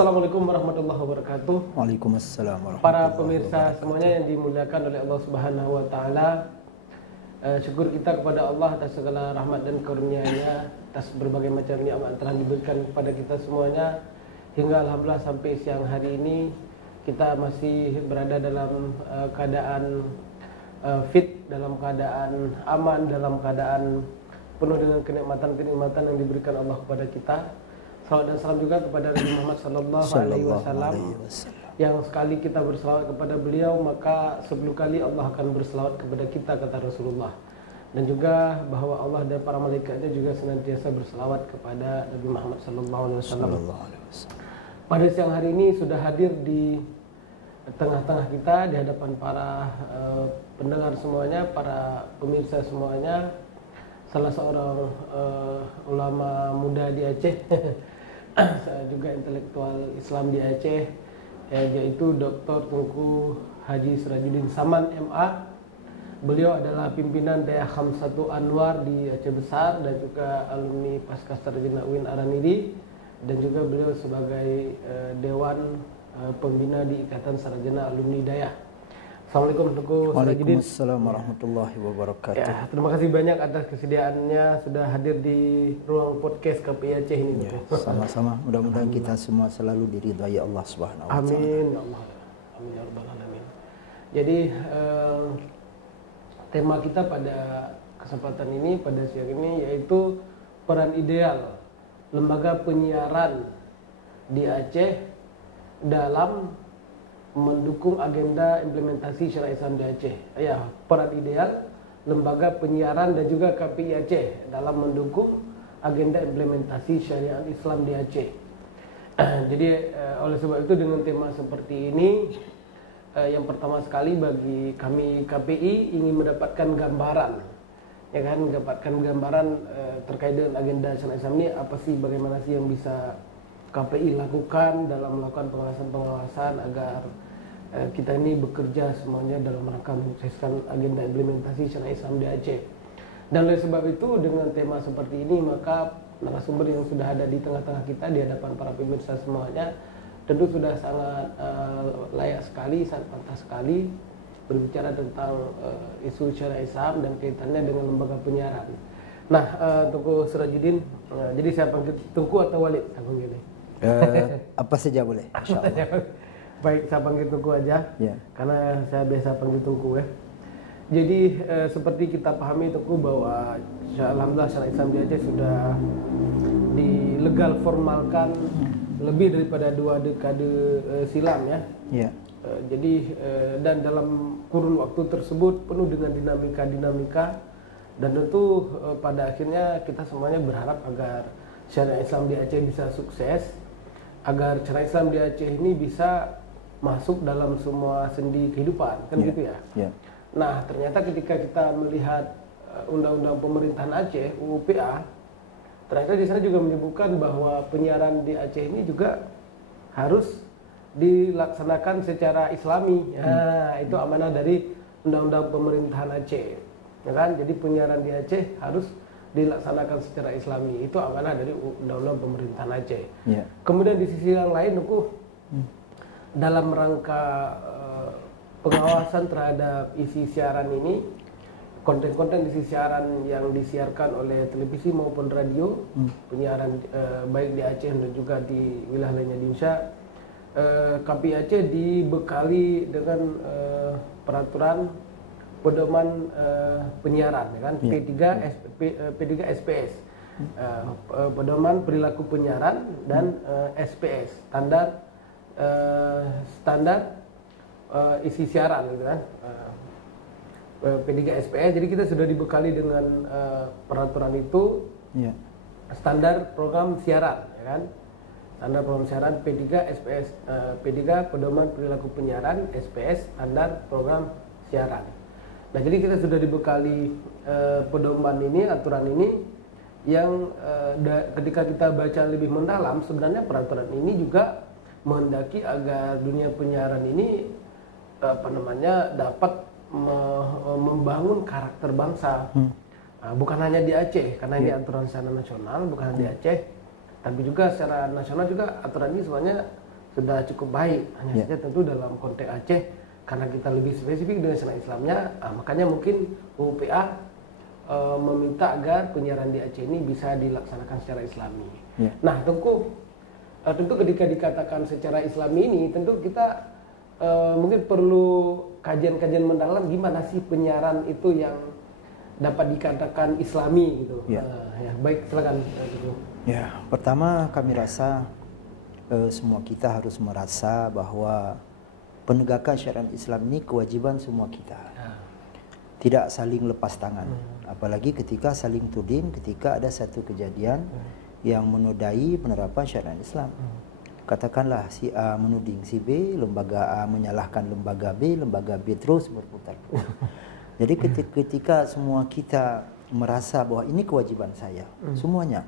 Assalamualaikum warahmatullahi wabarakatuh. Waalaikumsalam warahmatullahi Para wabarakatuh. pemirsa semuanya yang dimuliakan oleh Allah Subhanahu wa taala. Syukur kita kepada Allah atas segala rahmat dan karunia-Nya, atas berbagai macam nikmat telah diberikan kepada kita semuanya. Hingga alhamdulillah sampai siang hari ini kita masih berada dalam keadaan fit, dalam keadaan aman, dalam keadaan penuh dengan kenikmatan-kenikmatan yang diberikan Allah kepada kita. Salawat dan salam juga kepada Nabi Muhammad sallallahu alaihi wasallam. Yang sekali kita berselawat kepada beliau, maka 10 kali Allah akan berselawat kepada kita, kata Rasulullah. Dan juga bahwa Allah dan para malaikatnya juga senantiasa berselawat kepada Nabi Muhammad sallallahu alaihi wasallam. Pada siang hari ini sudah hadir di tengah-tengah kita, di hadapan para pendengar semuanya, para pemirsa semuanya, salah seorang ulama muda di Aceh, juga intelektual Islam di Aceh, yaitu Dr. Tunku Haji Sirajuddin Saman MA. Beliau adalah pimpinan Daya Khamsatu Anwar di Aceh Besar dan juga alumni Pascasarjana UIN Araniri, dan juga beliau sebagai Dewan Pembina di Ikatan Sarjana Alumni Daya. Assalamualaikum Tunku Sirajuddin. Waalaikumsalam warahmatullahi wabarakatuh. Ya, terima kasih banyak atas kesediaannya sudah hadir di ruang podcast KPI Aceh ini. Ya, sama-sama. Mudah-mudahan kita semua selalu diridhai Allah Subhanahu wa taala. Amin ya Allah. Amin ya rabbal alamin. Jadi tema kita pada kesempatan ini, pada siang ini, yaitu peran ideal lembaga penyiaran di Aceh dalam mendukung agenda implementasi syariat Islam di Aceh. Ya, peran ideal lembaga penyiaran dan juga KPI Aceh dalam mendukung agenda implementasi syariat Islam di Aceh. Jadi oleh sebab itu dengan tema seperti ini, yang pertama sekali bagi kami KPI ingin mendapatkan gambaran, ya kan, mendapatkan gambaran terkait dengan agenda syariat Islam ini, apa sih, bagaimana sih yang bisa KPI lakukan dalam melakukan pengawasan-pengawasan agar kita ini bekerja semuanya dalam rangka mensukseskan agenda implementasi syariat Islam di Aceh. Dan oleh sebab itu dengan tema seperti ini, maka narasumber yang sudah ada di tengah-tengah kita di hadapan para pemirsa semuanya tentu sudah sangat layak sekali, sangat pantas sekali berbicara tentang isu syariat Islam dan kaitannya dengan lembaga penyiaran. Nah, Tunku Sirajuddin, jadi saya panggil Tunku atau Walid? Saya panggil ini. Apa saja boleh, insyaallah. Baik, saya panggil Tunku aja, Ya. karena saya biasa panggil Tunku ya. Jadi seperti kita pahami Tunku bahwa alhamdulillah syariat Islam di Aceh sudah dilegal formalkan lebih daripada 2 dekade silam ya. Ya. Jadi dan dalam kurun waktu tersebut penuh dengan dinamika-dinamika, dan tentu pada akhirnya kita semuanya berharap agar syariat Islam di Aceh bisa sukses, agar syariat Islam di Aceh ini bisa masuk dalam semua sendi kehidupan, kan gitu ya. Ya. Nah, ternyata ketika kita melihat Undang-Undang Pemerintahan Aceh (UUPA), ternyata di sana juga menyebutkan bahwa penyiaran di Aceh ini juga harus dilaksanakan secara Islami. Nah, itu amanah dari Undang-Undang Pemerintahan Aceh, ya kan? Jadi penyiaran di Aceh harus dilaksanakan secara Islami. Itu amanah dari Undang-Undang Pemerintahan Aceh. Ya. Kemudian di sisi yang lain, dalam rangka pengawasan terhadap isi siaran ini, konten-konten isi siaran yang disiarkan oleh televisi maupun radio, penyiaran baik di Aceh dan juga di wilayah lainnya di Indonesia, KPI Aceh dibekali dengan peraturan pedoman penyiaran, ya kan, P3 SPS, pedoman perilaku penyiaran, dan SPS, standar isi siaran, gitu kan, P3 SPS. Jadi kita sudah dibekali dengan peraturan itu, Ya. standar program siaran, ya kan, standar program siaran P3 SPS, P3 pedoman perilaku penyiaran, SPS standar program siaran. Nah, jadi kita sudah dibekali pedoman ini, aturan ini, yang ketika kita baca lebih mendalam, sebenarnya peraturan ini juga menghendaki agar dunia penyiaran ini dapat membangun karakter bangsa. Bukan hanya di Aceh, karena ini aturan secara nasional, bukan hanya di Aceh, tapi juga secara nasional juga aturan ini sebenarnya sudah cukup baik. Hanya saja tentu dalam konteks Aceh karena kita lebih spesifik dengan syariat Islamnya, makanya mungkin UPA meminta agar penyiaran di Aceh ini bisa dilaksanakan secara Islami. Nah, tentu ketika dikatakan secara Islami ini, tentu kita mungkin perlu kajian-kajian mendalam gimana sih penyiaran itu yang dapat dikatakan Islami gitu. Ya, baik, silakan. Ya, pertama kami rasa semua kita harus merasa bahwa penegakan syariat Islam ini kewajiban semua kita. Tidak saling lepas tangan. Apalagi ketika saling tuding ketika ada satu kejadian yang menodai penerapan syariat Islam. Katakanlah si A menuding si B, lembaga A menyalahkan lembaga B terus berputar. Jadi ketika semua kita merasa bahwa ini kewajiban saya, semuanya.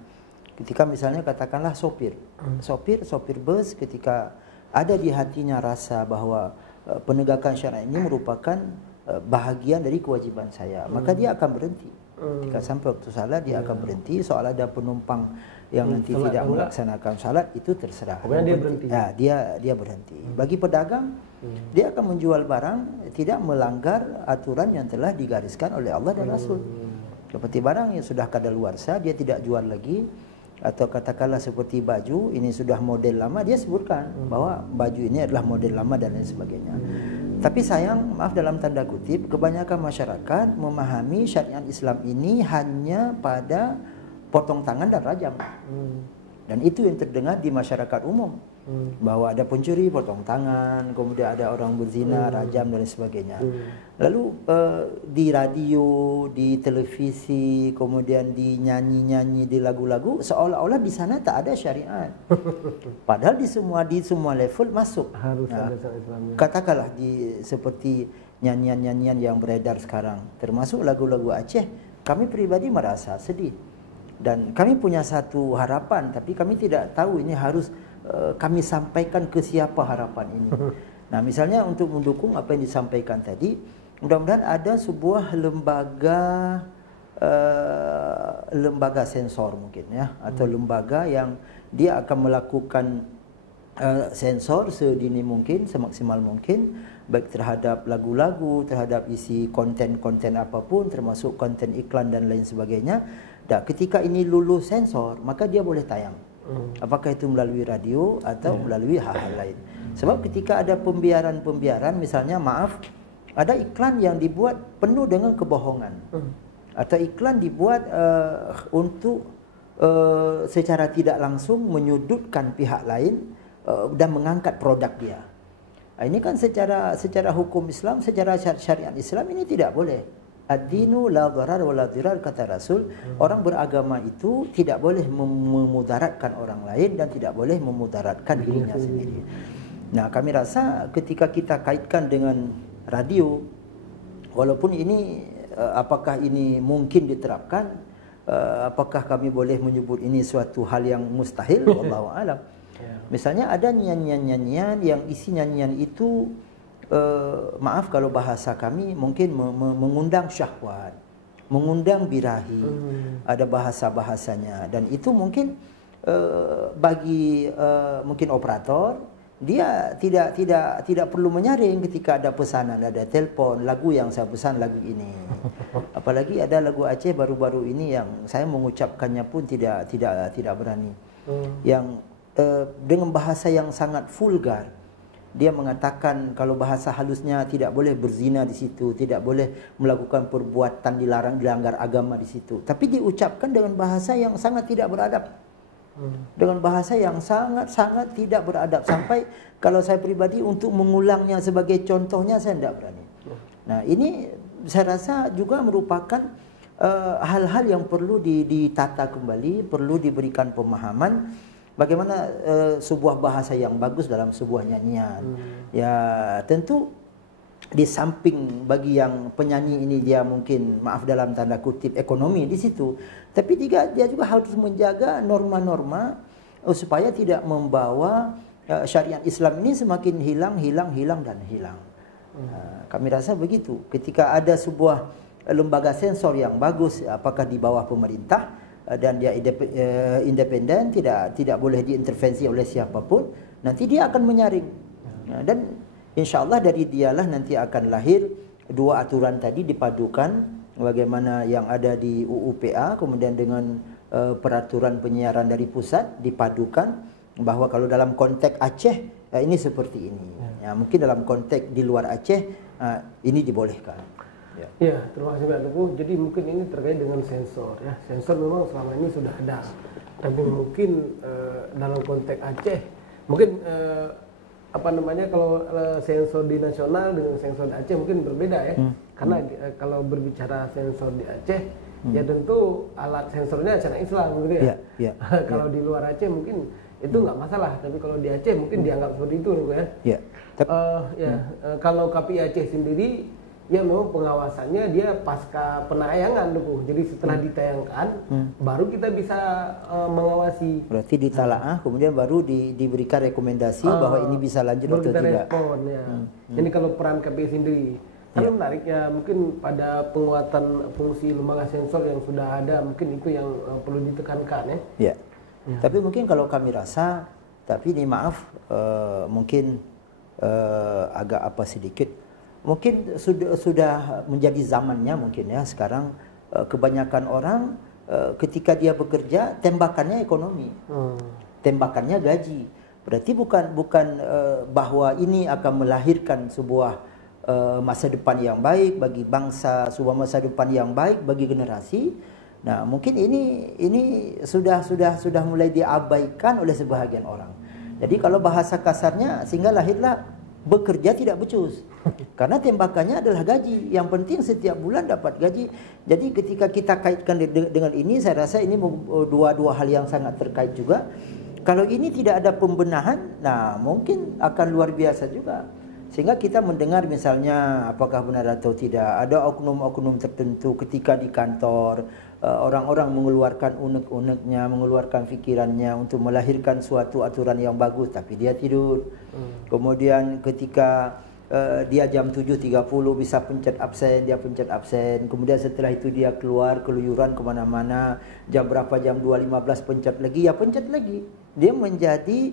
Ketika misalnya katakanlah sopir bus, ketika ada di hatinya rasa bahwa penegakan syariat ini merupakan bahagian dari kewajiban saya, maka dia akan berhenti. Ketika sampai waktu salat dia akan berhenti. Soal ada penumpang yang nanti tidak melaksanakan salat, itu terserah. Dia berhenti. Ya, dia berhenti. Bagi pedagang, dia akan menjual barang tidak melanggar aturan yang telah digariskan oleh Allah dan Rasul. Seperti barang yang sudah kadaluarsa, dia tidak jual lagi. Atau katakanlah seperti baju, ini sudah model lama, dia sebutkan bahwa baju ini adalah model lama dan lain sebagainya. Tapi sayang, maaf dalam tanda kutip, kebanyakan masyarakat memahami syariat Islam ini hanya pada potong tangan dan rajam. Dan itu yang terdengar di masyarakat umum. Bahwa ada pencuri, potong tangan, kemudian ada orang berzina, rajam dan sebagainya. Lalu di radio, di televisi, kemudian di nyanyi-nyanyi, di lagu-lagu, seolah-olah di sana tak ada syariat. Padahal di semua level masuk. Harus ada syariat Islamnya. Katakanlah seperti nyanyian-nyanyian yang beredar sekarang, termasuk lagu-lagu Aceh, kami pribadi merasa sedih. Dan kami punya satu harapan, tapi kami tidak tahu ini harus kami sampaikan ke siapa harapan ini. Nah, misalnya untuk mendukung apa yang disampaikan tadi, mudah-mudahan ada sebuah lembaga sensor mungkin ya, atau lembaga yang dia akan melakukan sensor sedini mungkin, semaksimal mungkin, baik terhadap lagu-lagu, terhadap isi konten-konten apapun, termasuk konten iklan dan lain sebagainya. Dan ketika ini lulus sensor, maka dia boleh tayang. Apakah itu melalui radio atau melalui hal-hal lain. Sebab ketika ada pembiaran-pembiaran, misalnya maaf, ada iklan yang dibuat penuh dengan kebohongan. Atau iklan dibuat untuk secara tidak langsung menyudutkan pihak lain dan mengangkat produk dia. Ini kan secara hukum Islam, secara syariat Islam ini tidak boleh. Ad-dinu la dharar wa la dirar, kata Rasul. Orang beragama itu tidak boleh memudaratkan orang lain dan tidak boleh memudaratkan dirinya sendiri. Nah, kami rasa ketika kita kaitkan dengan radio, walaupun ini apakah ini mungkin diterapkan, apakah kami boleh menyebut ini suatu hal yang mustahil, wallahu alam. Misalnya ada nyanyian-nyanyian yang isi nyanyian itu maaf kalau bahasa kami mungkin mengundang syahwat, mengundang birahi, ada bahasa-bahasanya, dan itu mungkin bagi mungkin operator dia tidak perlu menyaring ketika ada pesanan, ada telepon, lagu yang saya pesan lagu ini. Apalagi ada lagu Aceh baru-baru ini yang saya mengucapkannya pun tidak berani. Yang dengan bahasa yang sangat vulgar. Dia mengatakan kalau bahasa halusnya tidak boleh berzina di situ, tidak boleh melakukan perbuatan dilarang, dilanggar agama di situ. Tapi diucapkan dengan bahasa yang sangat tidak beradab. Dengan bahasa yang sangat tidak beradab. Sampai kalau saya pribadi untuk mengulangnya sebagai contohnya saya tidak berani. Nah, ini saya rasa juga merupakan hal-hal yang perlu ditata kembali, perlu diberikan pemahaman. Bagaimana sebuah bahasa yang bagus dalam sebuah nyanyian. Ya, tentu di samping bagi yang penyanyi ini dia mungkin maaf dalam tanda kutip ekonomi di situ, tapi dia juga harus menjaga norma-norma supaya tidak membawa syariat Islam ini semakin hilang. Kami rasa begitu. Ketika ada sebuah lembaga sensor yang bagus, apakah di bawah pemerintah dan dia independen, tidak boleh diintervensi oleh siapapun, nanti dia akan menyaring. Dan insya Allah dari dialah nanti akan lahir dua aturan tadi dipadukan, bagaimana yang ada di UU-PA kemudian dengan peraturan penyiaran dari pusat dipadukan, bahwa kalau dalam konteks Aceh ini seperti ini. Ya, mungkin dalam konteks di luar Aceh ini dibolehkan. Ya, terima kasih Pak Teguh. Jadi mungkin ini terkait dengan sensor ya. Sensor memang selama ini sudah ada, tapi mungkin dalam konteks Aceh mungkin kalau sensor di nasional dengan sensor di Aceh mungkin berbeda ya. Karena kalau berbicara sensor di Aceh ya tentu alat sensornya acara Islam gitu ya. Kalau di luar Aceh mungkin itu nggak masalah, tapi kalau di Aceh mungkin dianggap seperti itu ya. Kalau KPI Aceh sendiri ya memang pengawasannya dia pasca penayangan tuh. Jadi setelah ditayangkan baru kita bisa mengawasi. Berarti ditalaah kemudian baru diberikan rekomendasi bahwa ini bisa lanjut atau tidak. Respon, ya. Jadi kalau peran KPI sendiri kan menarik ya, mungkin pada penguatan fungsi lembaga sensor yang sudah ada mungkin itu yang perlu ditekankan ya. Tapi mungkin kalau kami rasa, tapi ini maaf mungkin agak sedikit. Mungkin sudah menjadi zamannya mungkin ya sekarang kebanyakan orang ketika dia bekerja tembakannya ekonomi, tembakannya gaji. Berarti bukan bahwa ini akan melahirkan sebuah masa depan yang baik bagi bangsa, sebuah masa depan yang baik bagi generasi. Nah, mungkin ini sudah mulai diabaikan oleh sebahagian orang. Jadi kalau bahasa kasarnya sehingga lahirlah bekerja tidak becus. Karena tembakannya adalah gaji. Yang penting setiap bulan dapat gaji. Jadi ketika kita kaitkan dengan ini, saya rasa ini dua hal yang sangat terkait juga. Kalau ini tidak ada pembenahan, nah mungkin akan luar biasa juga. Sehingga kita mendengar misalnya apakah benar atau tidak ada oknum-oknum tertentu ketika di kantor orang-orang mengeluarkan unek-uneknya, mengeluarkan fikirannya untuk melahirkan suatu aturan yang bagus, tapi dia tidur. Kemudian ketika dia jam 7.30 bisa pencet absen, dia pencet absen. Kemudian setelah itu dia keluar keluyuran kemana-mana, jam berapa, jam 2.15 pencet lagi, ya pencet lagi. Dia menjadi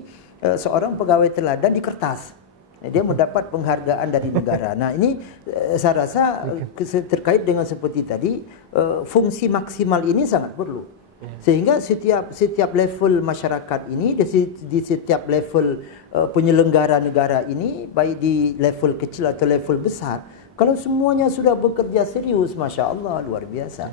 seorang pegawai teladan di kertas. Dia mendapat penghargaan dari negara. Nah ini saya rasa terkait dengan seperti tadi, fungsi maksimal ini sangat perlu. Sehingga setiap level masyarakat ini, di setiap level penyelenggara negara ini, baik di level kecil atau level besar, kalau semuanya sudah bekerja serius, Masya Allah, luar biasa.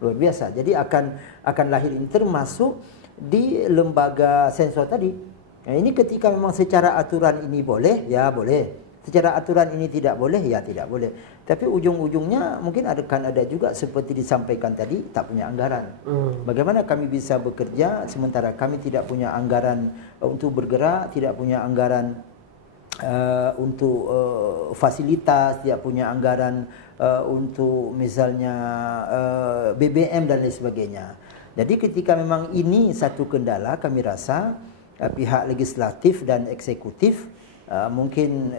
Luar biasa. Jadi akan lahir ini termasuk di lembaga sensor tadi. Nah, ini ketika memang secara aturan ini boleh, ya boleh. Secara aturan ini tidak boleh, ya tidak boleh. Tapi ujung-ujungnya mungkin akan ada juga seperti disampaikan tadi, tak punya anggaran. Bagaimana kami bisa bekerja sementara kami tidak punya anggaran untuk bergerak, tidak punya anggaran untuk fasilitas, tidak punya anggaran untuk misalnya BBM dan lain sebagainya. Jadi ketika memang ini satu kendala, kami rasa pihak legislatif dan eksekutif mungkin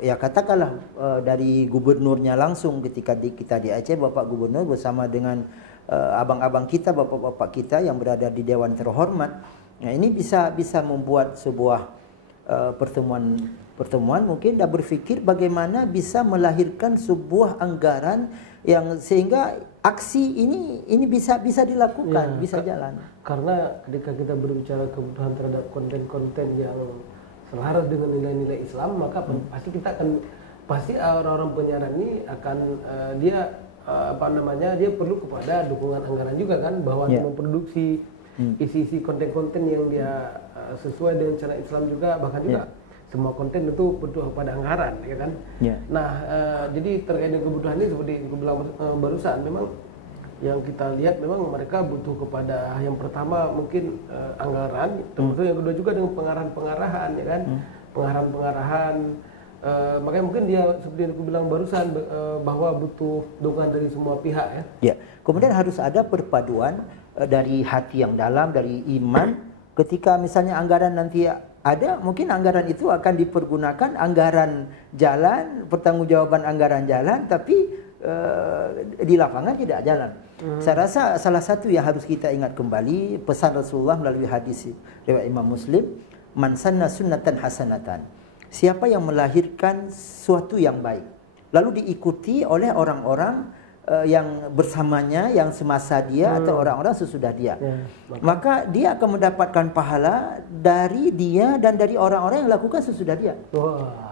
ya katakanlah dari gubernurnya langsung ketika kita di Aceh, Bapak Gubernur bersama dengan abang-abang kita, bapak-bapak kita yang berada di Dewan Terhormat. Nah, ini bisa membuat sebuah pertemuan mungkin dan berpikir bagaimana bisa melahirkan sebuah anggaran yang sehingga aksi ini bisa dilakukan, bisa jalan. Karena ketika kita berbicara kebutuhan terhadap konten-konten yang selaras dengan nilai-nilai Islam, maka pasti orang-orang penyiaran ini akan dia perlu kepada dukungan anggaran juga kan, bahwa memproduksi isi-isi konten-konten yang dia sesuai dengan cara Islam juga, bahkan juga semua konten itu butuh kepada anggaran, ya kan? Nah, jadi terkait dengan kebutuhan ini seperti yang bilang barusan, memang yang kita lihat memang mereka butuh kepada yang pertama mungkin anggaran, termasuk yang kedua juga dengan pengarahan-pengarahan, ya kan? Pengarahan-pengarahan. Makanya mungkin dia seperti yang aku bilang barusan bahwa butuh dukungan dari semua pihak ya. Kemudian harus ada perpaduan dari hati yang dalam, dari iman. Ketika misalnya anggaran nanti ada, mungkin anggaran itu akan dipergunakan anggaran jalan, pertanggungjawaban anggaran jalan, tapi di lapangan tidak jalan. Saya rasa salah satu yang harus kita ingat kembali pesan Rasulullah melalui hadis riwayat Imam Muslim, Man sanna sunnatan hasanatan. Siapa yang melahirkan suatu yang baik, lalu diikuti oleh orang-orang yang bersamanya, yang semasa dia atau orang-orang sesudah dia. Maka dia akan mendapatkan pahala dari dia dan dari orang-orang yang lakukan sesudah dia.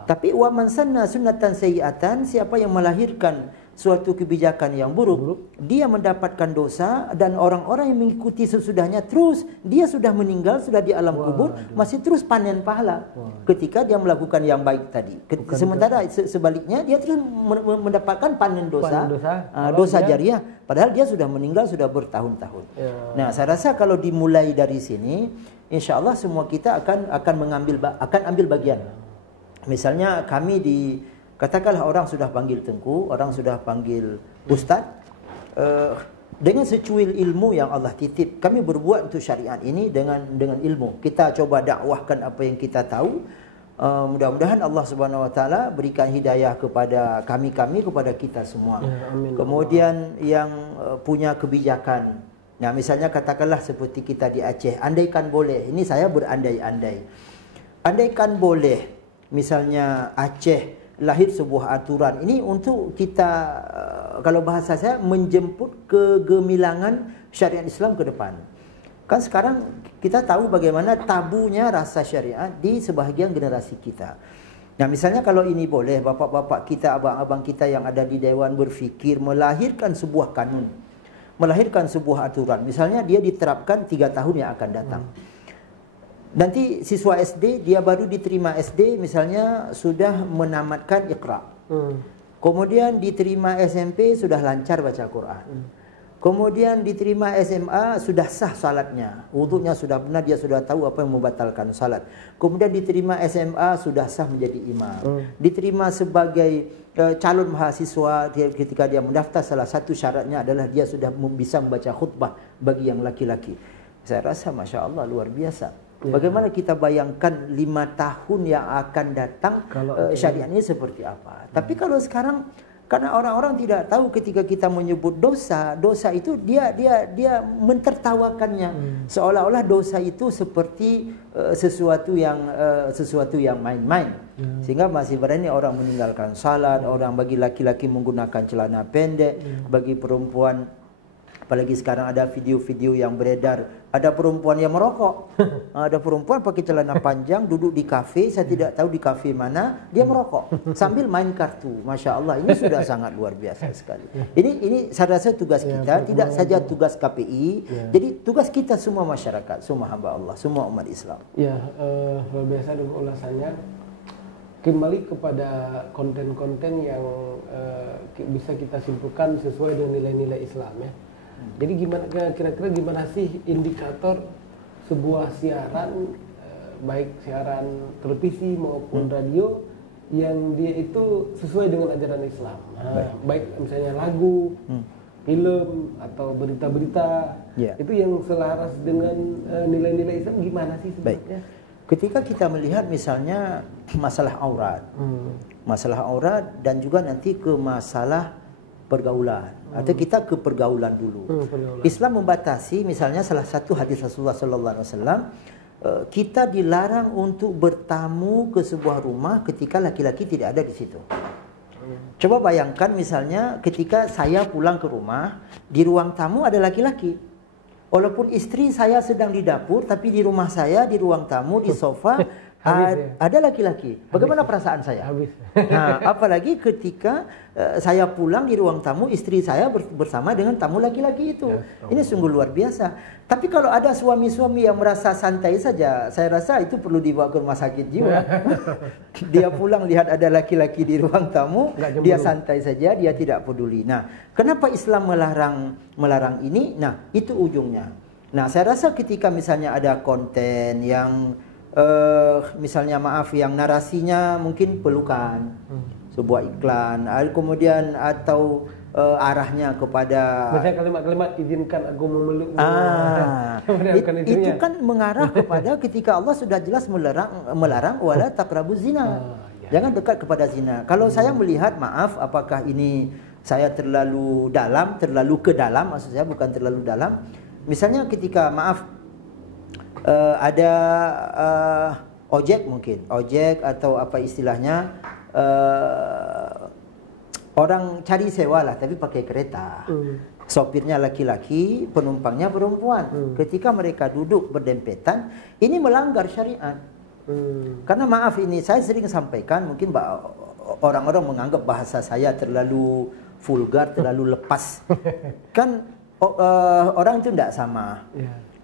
Tapi wa man sanna sunnatan sayyi'atan, siapa yang melahirkan suatu kebijakan yang buruk, dia mendapatkan dosa, dan orang-orang yang mengikuti sesudahnya terus dia sudah meninggal, sudah di alam kubur, masih terus panen pahala ketika dia melakukan yang baik tadi. Sementara sebaliknya dia terus mendapatkan panen dosa jariah, padahal dia sudah meninggal sudah bertahun-tahun. Nah, saya rasa kalau dimulai dari sini, insya Allah semua kita akan ambil bagian. Misalnya kami katakanlah orang sudah panggil tengku, orang sudah panggil ustaz, dengan secuil ilmu yang Allah titip, kami berbuat untuk syariat ini dengan ilmu. Kita coba dakwahkan apa yang kita tahu. Mudah-mudahan Allah Subhanahu Wa Taala berikan hidayah kepada kami kepada kita semua. Kemudian yang punya kebijakan, nah misalnya katakanlah seperti kita di Aceh, andaikan boleh, ini saya berandai-andai, andaikan boleh, misalnya Aceh lahir sebuah aturan ini untuk kita, kalau bahasa saya, menjemput kegemilangan syariat Islam ke depan. Kan sekarang kita tahu bagaimana tabunya rasa syariat di sebahagian generasi kita. Nah, misalnya kalau ini boleh, bapak-bapak kita, abang-abang kita yang ada di dewan berfikir melahirkan sebuah kanun, melahirkan sebuah aturan. Misalnya dia diterapkan 3 tahun yang akan datang. Nanti siswa SD, dia baru diterima SD, misalnya sudah menamatkan Iqra. Kemudian diterima SMP, sudah lancar baca Quran. Kemudian diterima SMA, sudah sah salatnya, wudunya sudah benar, dia sudah tahu apa yang membatalkan salat. Kemudian diterima SMA, sudah sah menjadi imam. Diterima sebagai calon mahasiswa, ketika dia mendaftar, salah satu syaratnya adalah dia sudah bisa membaca khutbah bagi yang laki-laki. Saya rasa Masya Allah luar biasa. Bagaimana kita bayangkan 5 tahun yang akan datang syariat ini seperti apa. Tapi kalau sekarang, karena orang-orang tidak tahu, ketika kita menyebut dosa itu dia mentertawakannya, seolah-olah dosa itu seperti sesuatu yang main-main. Sehingga masih berani orang meninggalkan salat, orang bagi laki-laki menggunakan celana pendek, bagi perempuan. Apalagi sekarang ada video-video yang beredar, ada perempuan yang merokok, ada perempuan pakai celana panjang duduk di kafe, saya tidak tahu di kafe mana, dia merokok sambil main kartu. Masya Allah, ini sudah sangat luar biasa sekali. Ini saya rasa tugas kita, tidak saja tugas KPI, jadi tugas kita semua masyarakat, semua hamba Allah, semua umat Islam. Ya, luar biasa dengan ulasannya. Kembali kepada konten-konten yang bisa kita simpulkan sesuai dengan nilai-nilai Islam, ya. Jadi kira-kira gimana sih indikator sebuah siaran, baik siaran televisi maupun radio, yang dia itu sesuai dengan ajaran Islam. Baik misalnya lagu, film atau berita-berita, itu yang selaras dengan nilai-nilai Islam, gimana sih sebenarnya? Ketika kita melihat misalnya masalah aurat, masalah aurat, dan juga nanti ke masalah pergaulan, atau kita ke pergaulan dulu. Islam membatasi, misalnya salah satu hadis Rasulullah sallallahu alaihi wasallam, kita dilarang untuk bertamu ke sebuah rumah ketika laki-laki tidak ada di situ. Coba bayangkan misalnya ketika saya pulang ke rumah, di ruang tamu ada laki-laki. Walaupun istri saya sedang di dapur, tapi di rumah saya, di ruang tamu, di sofa ada laki-laki. Bagaimana perasaan saya? Nah, apalagi ketika saya pulang di ruang tamu, istri saya bersama dengan tamu laki-laki itu. Ini sungguh luar biasa. Tapi kalau ada suami-suami yang merasa santai saja, saya rasa itu perlu dibawa ke rumah sakit jiwa. Dia pulang lihat ada laki-laki di ruang tamu, dia santai saja, dia tidak peduli. Nah, kenapa Islam melarang ini? Nah, itu ujungnya. Nah, saya rasa ketika misalnya ada konten yang misalnya yang narasinya mungkin pelukan, sebuah iklan, kemudian atau arahnya kepada misalnya kalimat-kalimat izinkan aku memeluk, itu kan mengarah kepada ketika Allah sudah jelas melarang wala taqrabuz zina, jangan dekat kepada zina. Kalau saya melihat, maaf, apakah ini saya terlalu ke dalam, maksud saya bukan terlalu dalam. Misalnya ketika ada ojek mungkin, ojek atau apa istilahnya orang cari sewa lah tapi pakai kereta. Sopirnya laki-laki, penumpangnya perempuan. Ketika mereka duduk berdempetan, ini melanggar syariat. Karena maaf ini saya sering sampaikan, mungkin orang-orang menganggap bahasa saya terlalu vulgar, terlalu lepas. Kan orang itu tidak sama.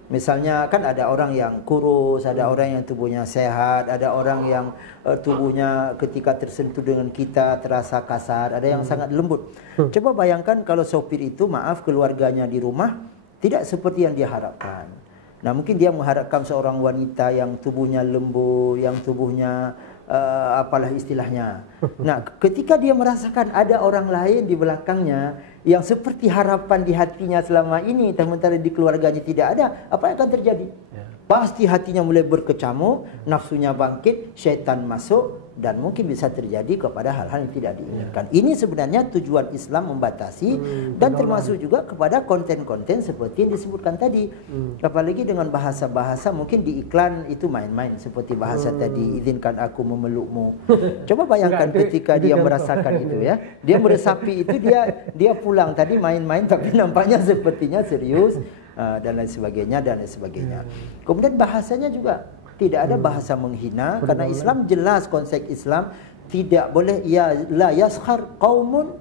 Misalnya kan ada orang yang kurus, ada orang yang tubuhnya sehat, ada orang yang tubuhnya ketika tersentuh dengan kita terasa kasar, ada yang sangat lembut. Coba bayangkan kalau sopir itu, maaf, keluarganya di rumah tidak seperti yang dia harapkan. Nah, mungkin dia mengharapkan seorang wanita yang tubuhnya lembut, yang tubuhnya apalah istilahnya. Nah, ketika dia merasakan ada orang lain di belakangnya yang seperti harapan di hatinya selama ini, sementara di keluarganya tidak ada, apa yang akan terjadi? Pasti hatinya mulai berkecamuk, nafsunya bangkit, syaitan masuk, dan mungkin bisa terjadi kepada hal-hal yang tidak diinginkan. Ini sebenarnya tujuan Islam membatasi dan termasuk juga kepada konten-konten seperti yang disebutkan tadi. Apalagi dengan bahasa-bahasa mungkin di iklan itu main-main seperti bahasa tadi, izinkan aku memelukmu. Coba bayangkan ketika dia merasakan itu ya. Dia meresapi itu, dia pulang tadi main-main tapi nampaknya sepertinya serius. Dan lain sebagainya, Kemudian bahasanya juga tidak ada bahasa menghina, karena Islam jelas, konsep Islam tidak boleh la yaskhar qaumun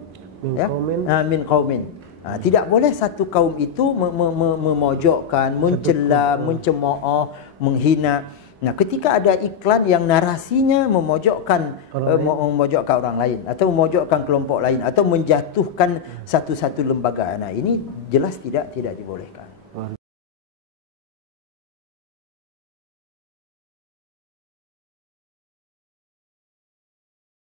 min qaumin. Tidak boleh satu kaum itu memojokkan, mencela, mencemooh, menghina. Nah, ketika ada iklan yang narasinya memojokkan orang lain atau memojokkan kelompok lain atau menjatuhkan satu-satu lembaga, nah ini jelas tidak dibolehkan.